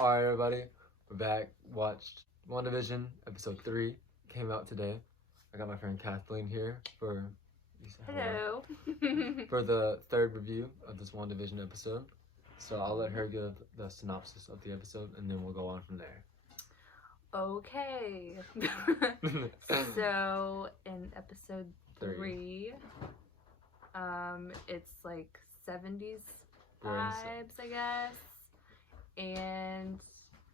Alright, everybody, we're back. Watched WandaVision episode 3. Came out today. I got my friend Cathleen here for Hello. for the third review of this WandaVision episode. So I'll let her give the synopsis of the episode, and then we'll go on from there. Okay. So in episode 3, it's like 70s vibes, I guess. And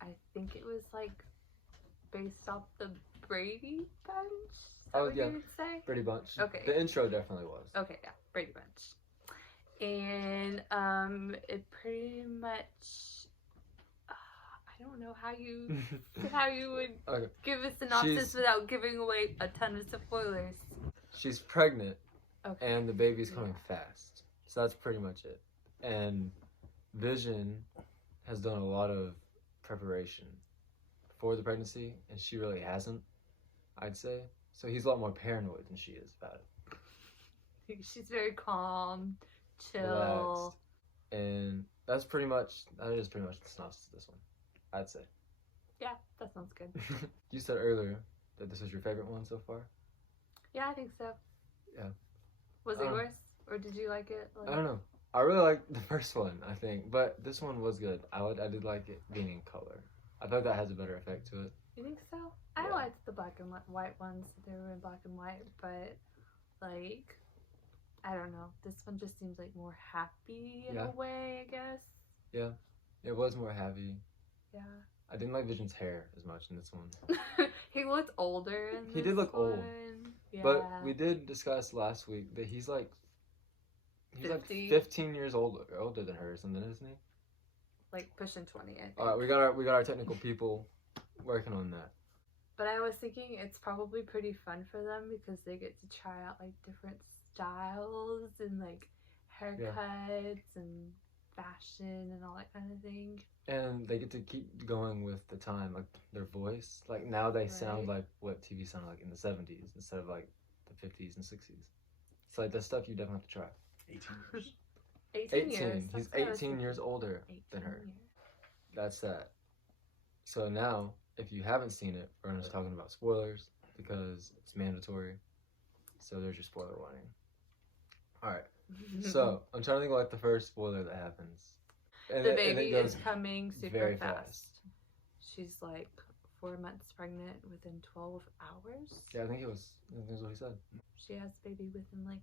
I think it was like based off the Brady Bunch. Is that what you would say? Brady Bunch. Okay. The intro definitely was. Okay, yeah, Brady Bunch. And it pretty much I don't know how you would give a synopsis without giving away a ton of spoilers. She's pregnant, and the baby's coming fast. So that's pretty much it. And Vision has done a lot of preparation for the pregnancy, and she really hasn't, I'd say. So he's a lot more paranoid than she is about it. She's very calm, chill. Relaxed. And that is pretty much the synopsis of this one, I'd say. Yeah, that sounds good. You said earlier that this was your favorite one so far? Yeah, I think so. Yeah. Was it yours? Or did you like it? I don't know. I really liked the first one, I think, but this one was good. I did like it being in color. I thought that has a better effect to it. You think so? I liked the black and white ones. They were in black and white, but like, I don't know. This one just seems like more happy in a way, I guess. Yeah, it was more happy. Yeah. I didn't like Vision's hair as much in this one. He looked older in this He did look old. Yeah. But we did discuss last week that he's like 15 years older than her or something, isn't he? Like pushing 20, I think. Alright, we got our technical people working on that. But I was thinking it's probably pretty fun for them because they get to try out like different styles and like haircuts and fashion and all that kind of thing. And they get to keep going with the time, like their voice. Like now they sound like what TV sounded like in the 70s instead of like the 50s and 60s. It's like the stuff you definitely have to try. 18 years. 18 years. He's 18 years older than her. That's that. So now, if you haven't seen it, we're just talking about spoilers because it's mandatory. So there's your spoiler warning. Alright. So I'm trying to think of like the first spoiler that happens. And the baby is coming super fast. She's like 4 months pregnant within 12 hours. Yeah, I think it was what he said. She has the baby within like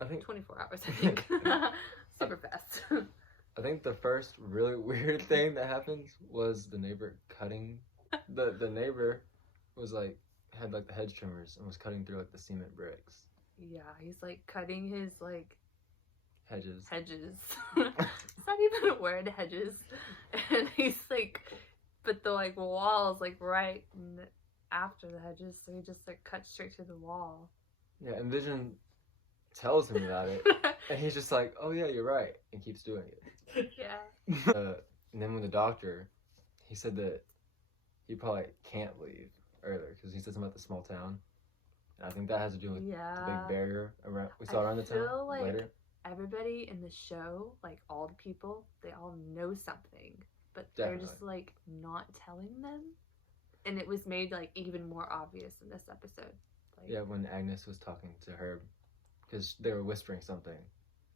I think 24 hours, I think. Super fast. I think the first really weird thing that happens was the neighbor cutting. The neighbor was like, had like the hedge trimmers and was cutting through like the cement bricks. Yeah, he's like cutting his like hedges. It's not even a word, hedges. And he's like, but the like wall is like right after the hedges, so he just like cuts straight to the wall. Yeah, and Vision tells him about it, and he's just like, "Oh yeah, you're right," and keeps doing it. Yeah. And then when the doctor, he said that he probably can't leave earlier because he said something about the small town. And I think that has to do with the big barrier around we saw around the town later. Everybody in the show, like all the people, they all know something, but they're just like not telling them. And it was made like even more obvious in this episode. Like, when Agnes was talking to her. Because they were whispering something,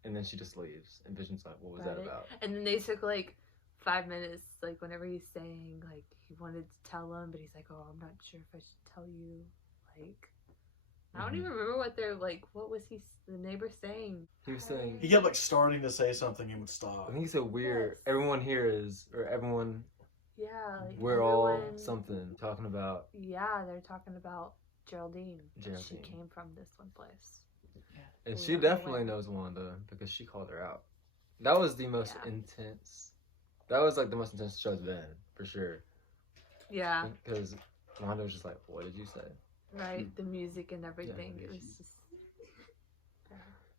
and then she just leaves, and Vision's like, what was that about? And then they took like 5 minutes, like whenever he's saying like he wanted to tell them, but he's like, oh, I'm not sure if I should tell you. Like, I don't even remember what was the neighbor saying? He was saying, he kept like starting to say something and would stop. I think he said everyone here is, or everyone, like we're all something, talking about. Yeah, they're talking about Geraldine. She came from this one place. And she definitely knows Wanda because she called her out. That was the most intense. That was like the most intense show's been, for sure. Yeah. Because Wanda was just like, what did you say? Right, the music and everything. It was just.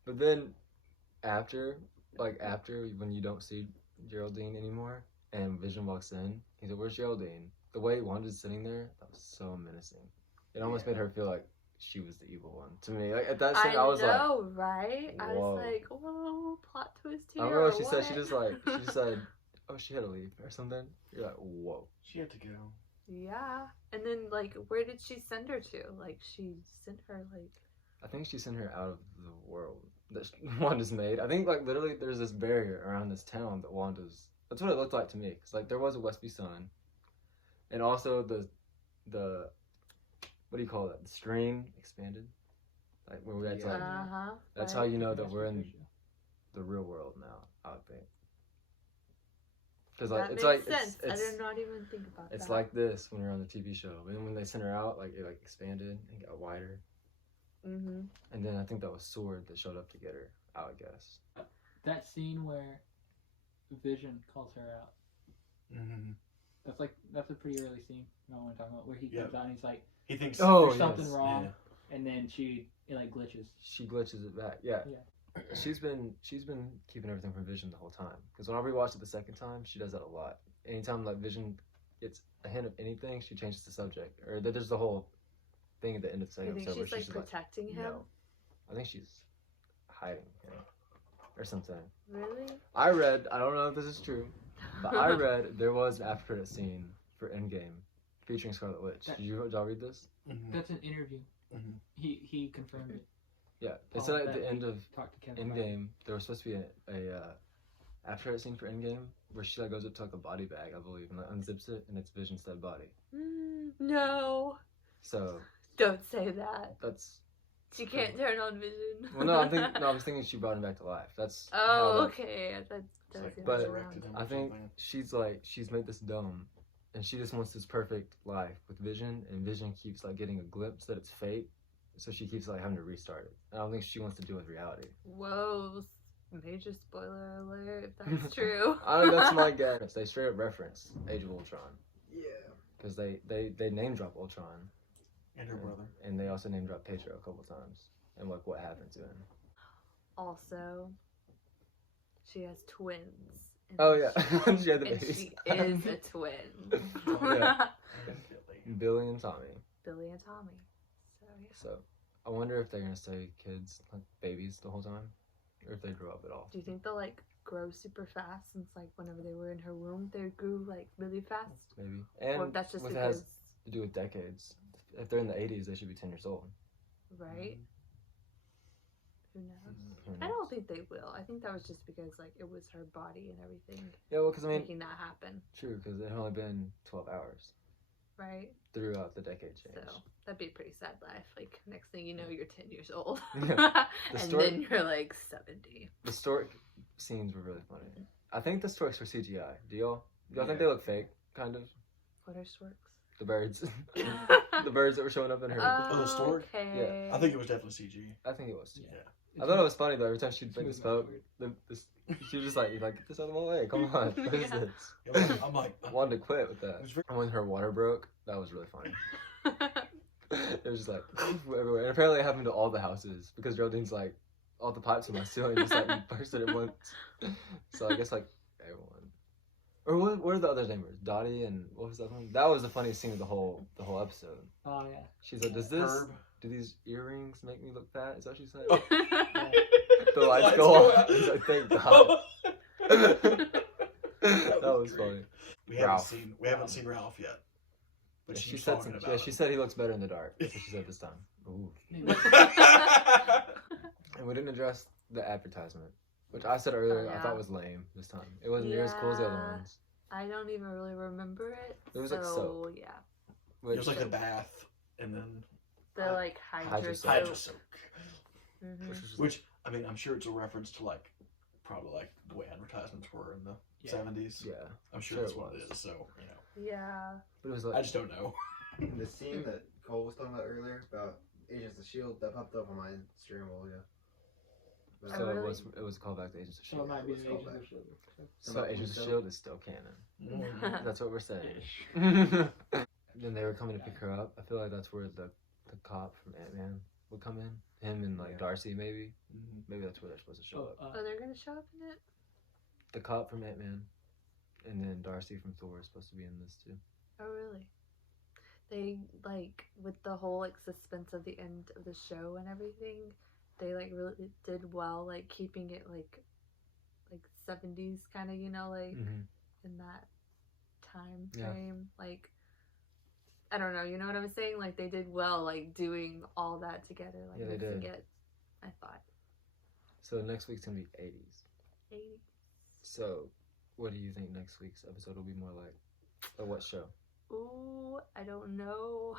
But then, after when you don't see Geraldine anymore, and Vision walks in, he's like, where's Geraldine? The way Wanda's sitting there, that was so menacing. It almost made her feel like she was the evil one to me. Like at that scene, I was right? Whoa. I was like, whoa, plot twist here. I remember what she said. She just said, oh, she had to leave or something. You're like, whoa. She had to go. Yeah. And then, like, where did she send her to? Like, she sent her, like... I think she sent her out of the world that Wanda's made. I think, like, literally there's this barrier around this town that Wanda's... That's what it looked like to me. Because, like, there was a Westby Sun. And also the... What do you call that? The screen expanded. Like, where we had to, like... That's how you know that we're in the real world now, I would think. Because, like, it's like... sense. It's, I did not even think about that. It's like this when we're on the TV show. But then when they sent her out, like, it, like, expanded and got wider. Mm-hmm. And then I think that was Sword that showed up to get her out, I guess. That scene where Vision calls her out. Mm-hmm. That's a pretty early scene. You know what I'm talking about? Where he comes out and he's like, he thinks there's something wrong, and then it like glitches. She glitches it back. Yeah. She's been keeping everything from Vision the whole time. Because when I rewatched it the second time, she does that a lot. Anytime like Vision gets a hint of anything, she changes the subject. Or there's the whole thing at the end of the second episode where she's like protecting him? No. I think she's hiding him or something. Really? I don't know if this is true, but I read there was an after credit scene for Endgame featuring Scarlet Witch. Did y'all read this? Mm-hmm. That's an interview. Mm-hmm. He confirmed it. Yeah, it said at the end of Endgame there was supposed to be a after credit scene for Endgame where she like goes up to like a body bag, I believe, and like unzips it, and it's Vision's dead body. No. So. Don't say that. That's. She can't turn on Vision. Well, no, I was thinking she brought him back to life. That's. Oh, okay. But I think she's made this dome, and she just wants this perfect life with Vision, and Vision keeps like getting a glimpse that it's fake, so she keeps like having to restart it. I don't think she wants to deal with reality. Whoa. Major spoiler alert, if that's true. That's my guess. They straight up reference Age of Ultron. Yeah. Because they name drop Ultron. And her brother. And they also name drop Pedro a couple times. And like what happened to him. Also, she has twins. Oh yeah. She had the babies. She is a twin. Yeah. Billy and Tommy. Billy and Tommy. So I wonder if they're gonna stay kids, like babies, the whole time. Or if they grow up at all. Do you think they'll like grow super fast since like whenever they were in her womb they grew like really fast? Maybe. And or that's just because it has to do with decades. If they're in the 80s, they should be 10 years old. Right? Who knows? I don't think they will. I think that was just because like it was her body and everything. Yeah, well, because I mean, making that happen. True, because it had only been 12 hours. Right. Throughout the decade change. So that'd be a pretty sad life. Like next thing you know, you're 10 years old, yeah. And then you're like 70. The stork scenes were really funny. I think the storks were CGI. Do y'all think they look fake? Kind of. What are storks? The birds. The birds that were showing up in her. Oh, the stork? Okay. Yeah. I think it was definitely CG. I think it was too. Yeah. I thought it was funny though. Every time she'd make the spoke, she was just like, get this out of my way. Come on. What is this? I'm like, wanted to quit with that. And when her water broke, that was really funny. It was just like everywhere. And apparently it happened to all the houses because Geraldine's like, all the pipes in my ceiling just like bursted at once. So I guess like everyone. Or what are the other names? Dottie and what was that one? That was the funniest scene of the whole episode. Oh yeah. She's like, do these earrings make me look fat? Is that what she said? Oh. The lights go off. He's like, thank God. That was funny. We haven't seen Ralph yet. But she said she said he looks better in the dark. That's what she said this time. Ooh. And we didn't address the advertisement, which I said earlier I thought was lame this time. It wasn't near as cool as the other ones. I don't even really remember it. It was like soap. Yeah. It was like the bath and then the like Hydra soap. Mm-hmm. Which I mean, I'm sure it's a reference to like probably like the way advertisements were in the 70s. Yeah, I'm sure that's what it is. So you know. Yeah. But it was like, I just don't know. The scene that Cole was talking about earlier about Agents of S.H.I.E.L.D. that popped up on my stream earlier. So it was a callback to Agents of S.H.I.E.L.D. So it might be Agents of S.H.I.E.L.D. So Agents of S.H.I.E.L.D. is still canon. That's what we're saying. Then they were coming to pick her up. I feel like that's where the cop from Ant-Man would come in. Him and like Darcy maybe. Maybe that's where they're supposed to show up. Oh, they're gonna show up in it? The cop from Ant-Man. And then Darcy from Thor is supposed to be in this too. Oh really? They like with the whole like suspense of the end of the show and everything, they like really did well like keeping it like 70s kind of, you know, like in that time frame. Like, I don't know, you know what I'm saying? Like, they did well, like, doing all that together. Like, they did. I thought. So next week's gonna be 80s. 80s. So, what do you think next week's episode will be more like? Or what show? Ooh, I don't know.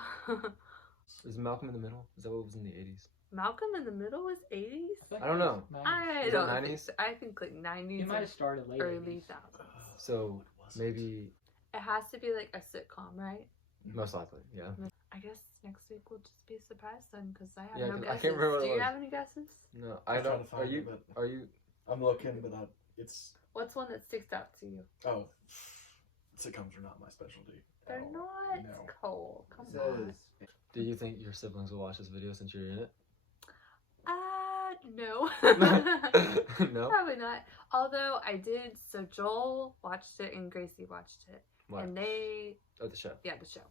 Is Malcolm in the Middle? Is that what was in the 80s? Malcolm in the Middle was 80s? I don't know. I Is don't it think 90s? so. I think like 90s. It might have started late. Early 2000s. So maybe. It has to be like a sitcom, right? Most likely, yeah. I guess next week will just be a surprise then, because I have Yeah, no 'cause guesses. I can't remember what Do it you was. have any guesses? No, I I was trying don't. to find it, but Are you? I'm looking, but it's. What's one that sticks out to you? Oh, sitcoms are not my specialty. They're at all. not. No. Cole, come It on. says Do you think your siblings will watch this video since you're in it? No. No. Probably not. Although I did, so Joel watched it and Gracie watched it. What? And they, Oh, the show. yeah, the show.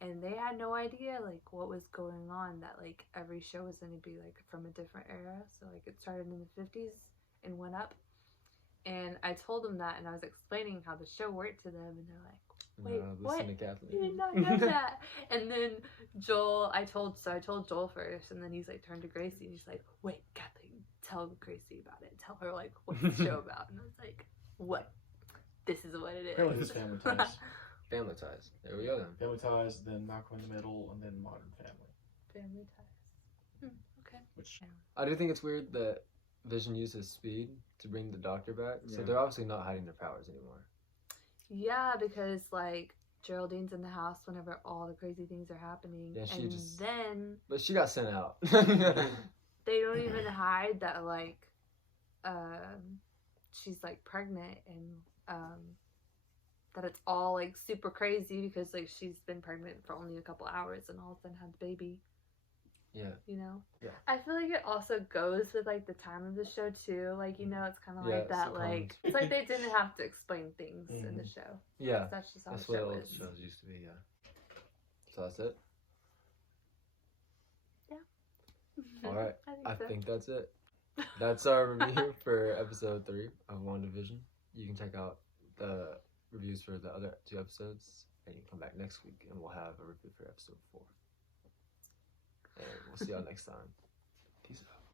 And they had no idea, like, what was going on, that, like, every show was going to be, like, from a different era. So, like, it started in the 50s and went up. And I told them that, and I was explaining how the show worked to them, and they're like, wait, what? Listen to Kathleen. You did not know that. And then Joel, I told Joel first, and then he's like turned to Gracie, and he's like, wait, Kathleen, tell Gracie about it. Tell her, like, what's the show about? And I was like, what? This is what it is. Apparently it's Family Ties. Family Ties. There we go then. Family Ties, then Malcolm in the Middle, and then Modern Family. Family Ties. Okay. Which I do think it's weird that Vision uses speed to bring the Doctor back. So Yeah. they're obviously not hiding their powers anymore. Yeah, because, like, Geraldine's in the house whenever all the crazy things are happening. Yeah, she and just- then But she got sent out. they don't even hide that, like, she's, like, pregnant, and that it's all, like, super crazy because, like, she's been pregnant for only a couple hours and all of a sudden had the baby, Yeah. you know? Yeah. I feel like it also goes with, like, the time of the show, too. Like, you know, it's kind of Yeah, like that, sitcoms. like, it's like they didn't have to explain things in the show. Yeah. That's just how That's the what show old is. shows used to be, yeah. So that's it? Alright. I so. think that's it. That's our review for episode 3 of WandaVision. You can check out the reviews for the other 2 episodes, and you can come back next week and we'll have a review for episode 4. And we'll see y'all next time. Peace out.